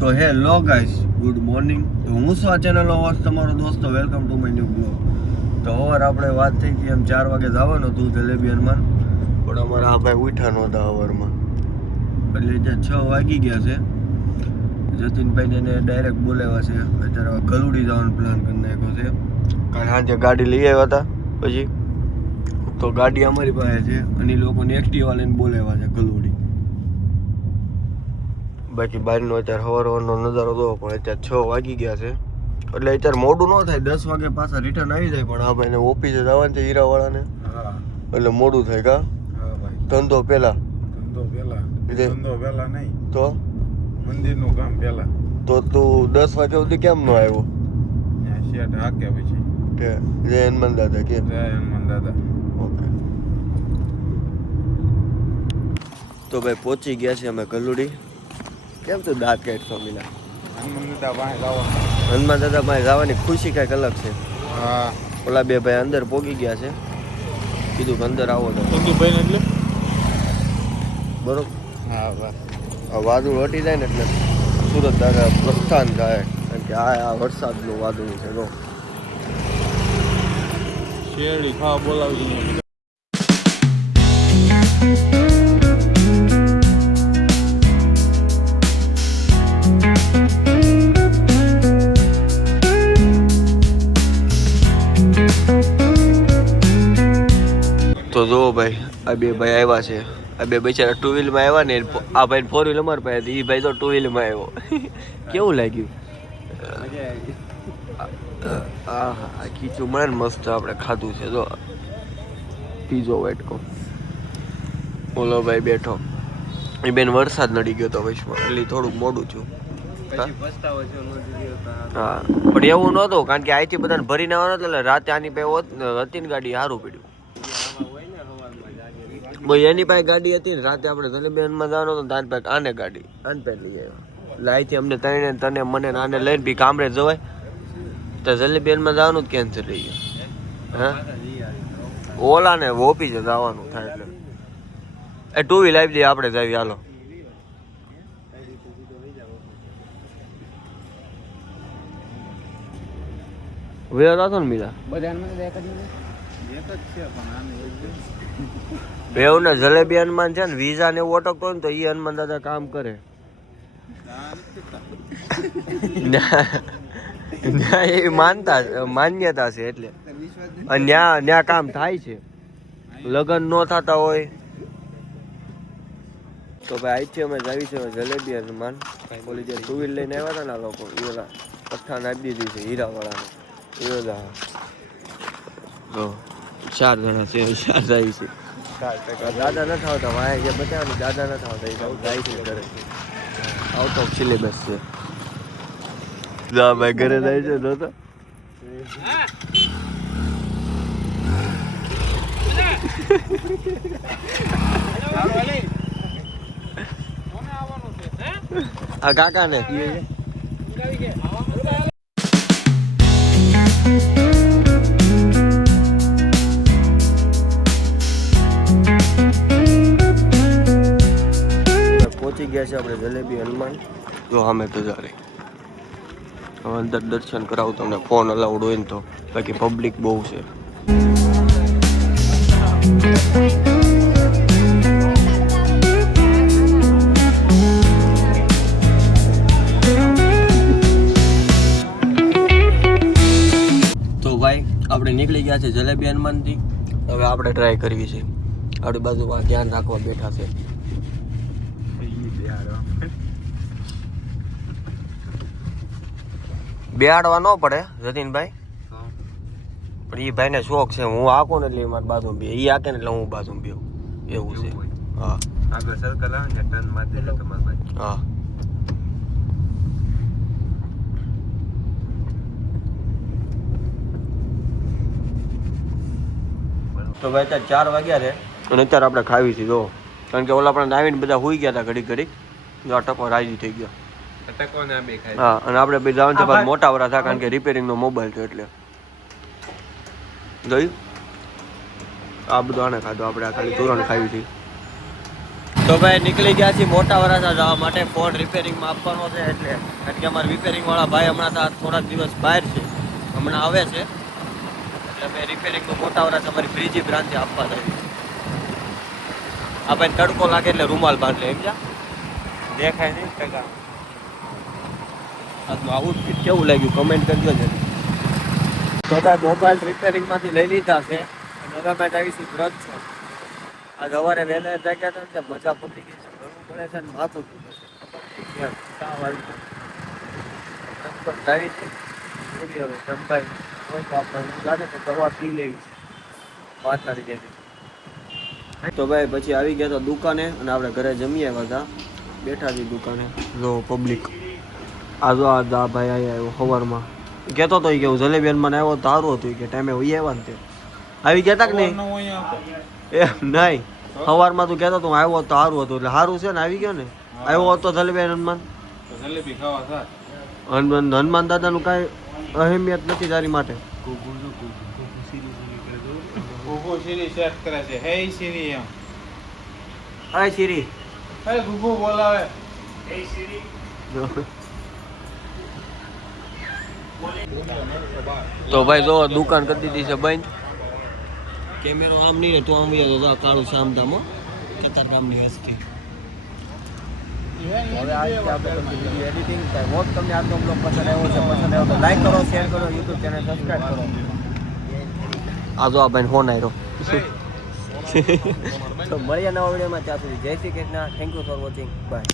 તો hello guys, good morning. તો હું શું આ ચેનલનો હોસ્ટ તમારો દોસ્તો, welcome to my new blog. તો સવાર આપણે વાત થઈ હતી એમ 4 વાગે જવાનું હતું જલેબી હનુમાન, પણ અમારા આ ભાઈ ઉઠ્યા નહોતા સવારમાં, એટલે ત્યાં 6 વાગી ગયા છે. જતીનભાઈને એને ડાયરેક્ટ બોલાવ્યા છે. અત્યારે ગલુડી જવાનો પ્લાન કરી નાખ્યો છે. કાલે સાંજે ગાડી લઈ આવ્યા હતા, પછી તો ગાડી અમારી પાસે છે અને એ લોકોને એક્ટિવા લઈને બોલાવ્યા છે ગલુડી. બાકી બહારનો અત્યારે સવારનો નજારો દો, પણ અત્યારે 6 વાગી ગયા છે, એટલે અત્યારે મોડું ન થાય. 10 વાગે પાછા રિટર્ન આવી જાય, પણ આ ભાઈને ઓફિસે જવાનું છે હીરાવાળાને, એટલે મોડું થાય. કા ધંધો પેલા નહીં તો મંદિરનું કામ પેલા. તો તું 10 વાગ્યા સુધી કેમ ન આવ્યો? શેઠ હાકે પછી કે જય હનુમાન દાદા કે જય હનુમાન દાદા. ઓકે. તો ભાઈ પહોંચી ગયા છે અમે ગલુડી. કેમ તું દાંત કાઢતો મિલા? હનુમાન દાદા પાસે જવાનું. હનુમાન દાદા પાસે જવાની ખુશી કાંઈક અલગ છે. હા, ઓલા બે ભાઈ અંદર પોગી ગયા છે, કીધું કે અંદર આવો તો સંદીપભાઈ એટલે બરોબર. હા બસ આ વાદળ હટી જાય ને એટલે સુરત દાદા પ્રસ્થાન થાય, કારણ કે આ વરસાદનું વાદળ છે. જો શેરડી ખાવા બોલાવી. તો જો ભાઈ આ બે ભાઈ આવ્યા છે. આ બે બિચારા 2 વ્હીલમાં આવ્યા ને, આ ભાઈ 4 વ્હીલ અમારા પાસે હતી, એ ભાઈ તો 2 વ્હીલમાં આવ્યો. કેવું લાગ્યું? હા હા, ખીચું મળે ને મસ્ત. આપણે ખાધું છે જો પીઝો વાટકો. ઓલો ભાઈ બેઠો, એ બેન વરસાદ નડી ગયો તો વચમાં, એટલે થોડુંક મોડું થયું. હા, પણ એવું નહોતું, કારણ કે અહીંથી બધાને ભરીને આવવાનું એટલે રાતે આની પાસે હતી ને ગાડી, સારું પડ્યું. ભાઈ એની પાસે ગાડી હતી ને, રાતે આપણે જલેબીમાં જવાનું હતું, તાન પાસે આને ગાડી આને પાસે લઈ આવ્યા. એટલે અહીંથી અમને તને મને આને લઈને બી કામરે જવાય, તો જલેબીમાં જવાનું જ કેન્સલ થઈ ગયું. હા, ઓલા ને ઓફિસે જવાનું થાય, એટલે એ 2 વ્હીલ આવી દઈએ આપણે જઈએ. હાલો વેર હતો ને મીરા બેવ ને જલેબી હનુમાન છે ને, વિઝા ને એવું અટકતો હોય ને તો એ હનુમાન દાદા કામ કરે. એ માન્યતા છે, એટલે ન્યા કામ થાય છે. લગ્ન ન થતા હોય તો ભાઈ અહીંથી અમે જાવી છે જલેબી હનુમાન. ઓલી જે 2 વ્હીલ લઈને આવ્યા હતા ને આ લોકો, એ ઓલા પઠાણ આપી દીધી છે હીરાવાળાને. એ બધા 4 જણા છે, 4 જાય છે. દાદા નથી આવતા, મારે જે બતાવ્યા દાદા નથી આવતા, એ જાય છે ઘરે. આઉટ ઓફ સિલેબસ છે. ભાઈ ઘરે જાય છે તો આ કાકા ને પહોંચી ગયા છે આપણે જલેબી હનુમાન. જો સામે તજારે હવે અંદર દર્શન કરાવું તમને, ફોન અલાઉડ હોય ને તો, બાકી પબ્લિક બહુ છે. તો ભાઈ આપણે નીકળી ગયા છે જલેબી હનુમાનથી. હવે આપણે ટ્રાય કરવી છે. આપણી બાજુમાં ધ્યાન રાખવા બેઠા છે. બેહાડવા ન પડે જતીનભાઈ, પણ એ ભાઈને શોખ છે. હું આખું ને એટલે એ મારી બાજુ બે, એ આકે ને એટલે હું બાજુ બેહું, એવું છે. હા, આગળ સર્કલ આવે ને ટર્ન મારી દે તમારે. હા. તો ભાઈ અત્યારે 4 વાગ્યા છે અને અત્યારે આપણે ખાવી છે જો, કારણ કે ઓલા પણ આવીને બધા સુઈ ગયા હતા ઘડીક ઘડીક. જો આ ટકો રાજી થઈ ગયો. હા, અને આપણે બે જવાનું છે પાછું મોટા વરા થયા, કારણ કે રિપેરિંગનો મોબાઈલ છે એટલે. જોયું આ બધું આને ખાધું આપણે, આ ખાલી તોરણ ખાવી છે. તો ભાઈ નીકળી ગયા છીએ મોટા વરાછા જવા માટે ફોન રિપેરિંગમાં આપવાનો છે એટલે કારણ કે અમારા રિપેરિંગવાળા ભાઈ હમણાં થોડાક દિવસ બહાર છે હમણાં આવે છે એટલે ભાઈ રિપેરિંગનું મોટા વરાછા અમારી બ્રિજી બ્રાન્ચે આપવા જાય આ ભાઈ તડકો લાગે એટલે રૂમાલ બાંધ લે એમ જા દેખાય નહીં ટકા આજનું આઉટફિટ કેવું લાગ્યું કમેન્ટ કરજો છે તો ભાઈ મોબાઈલ રિપેરિંગમાંથી લઈ લીધા છે અને હવે અમે આવીશું વ્રત છે આજ સવારે વહેલા જાગ્યા હતા ને મજા પડી ગઈ છે ઘણું પડે છે ને માથું દુખે છે તાવ આવી ગયો હવે જમભાઈ કોઈ તો આપણે લાગે તો દવા પી લેવી છે પાછળ જેવી તો ભાઈ પછી આવી ગયા તો દુકાને અને આપણે ઘરે જમી આવ્યા હતા બેઠા છીએ દુકાને જો પબ્લિક આ જો આ ભાઈ આવ્યો સવારમાં કહેતો હતો કે હું જલેબી હનુમાન આવ્યો તો સારું હતું કે ટાઈમે વહી આવ્યા ને તે આવી ગયા હતા કે નહીં એમ નહીં સવારમાં તું કહેતો તો હું આવ્યો તો સારું હતું એટલે સારું છે ને આવી ગયો ને આવ્યો હતો જલેબી હનુમાન જલેબી ખાવા હનુમાન દાદાનું કાંઈ અહેમિયત નથી તારી માટે ગુગુ સિરી સેટ કરે છે હે સિરી એમ હાય સિરી હે ગુગુ બોલાવે હે સિરી તો ભાઈ જો દુકાન કરી દીધી છે બંધ કેમેરો આમ નહીં ને તું આમ તો કાળું શામધામ કતાર ગામની હસ્તી હવે આજે આપણે વિડીયો એડિટિંગ થાય હોપ તમને આજનો બ્લોગ પસંદ આવ્યો છે પસંદ આવ્યો તો લાઈક કરો શેર કરો યુટ્યુબ ચેનલ સબસ્ક્રાઈબ કરો આ જો આ ભાઈ ફોન આવ્યો તો મળીએ નવા વિડીયોમાં ત્યાં સુધી જય Shri Krishna thank you for watching bye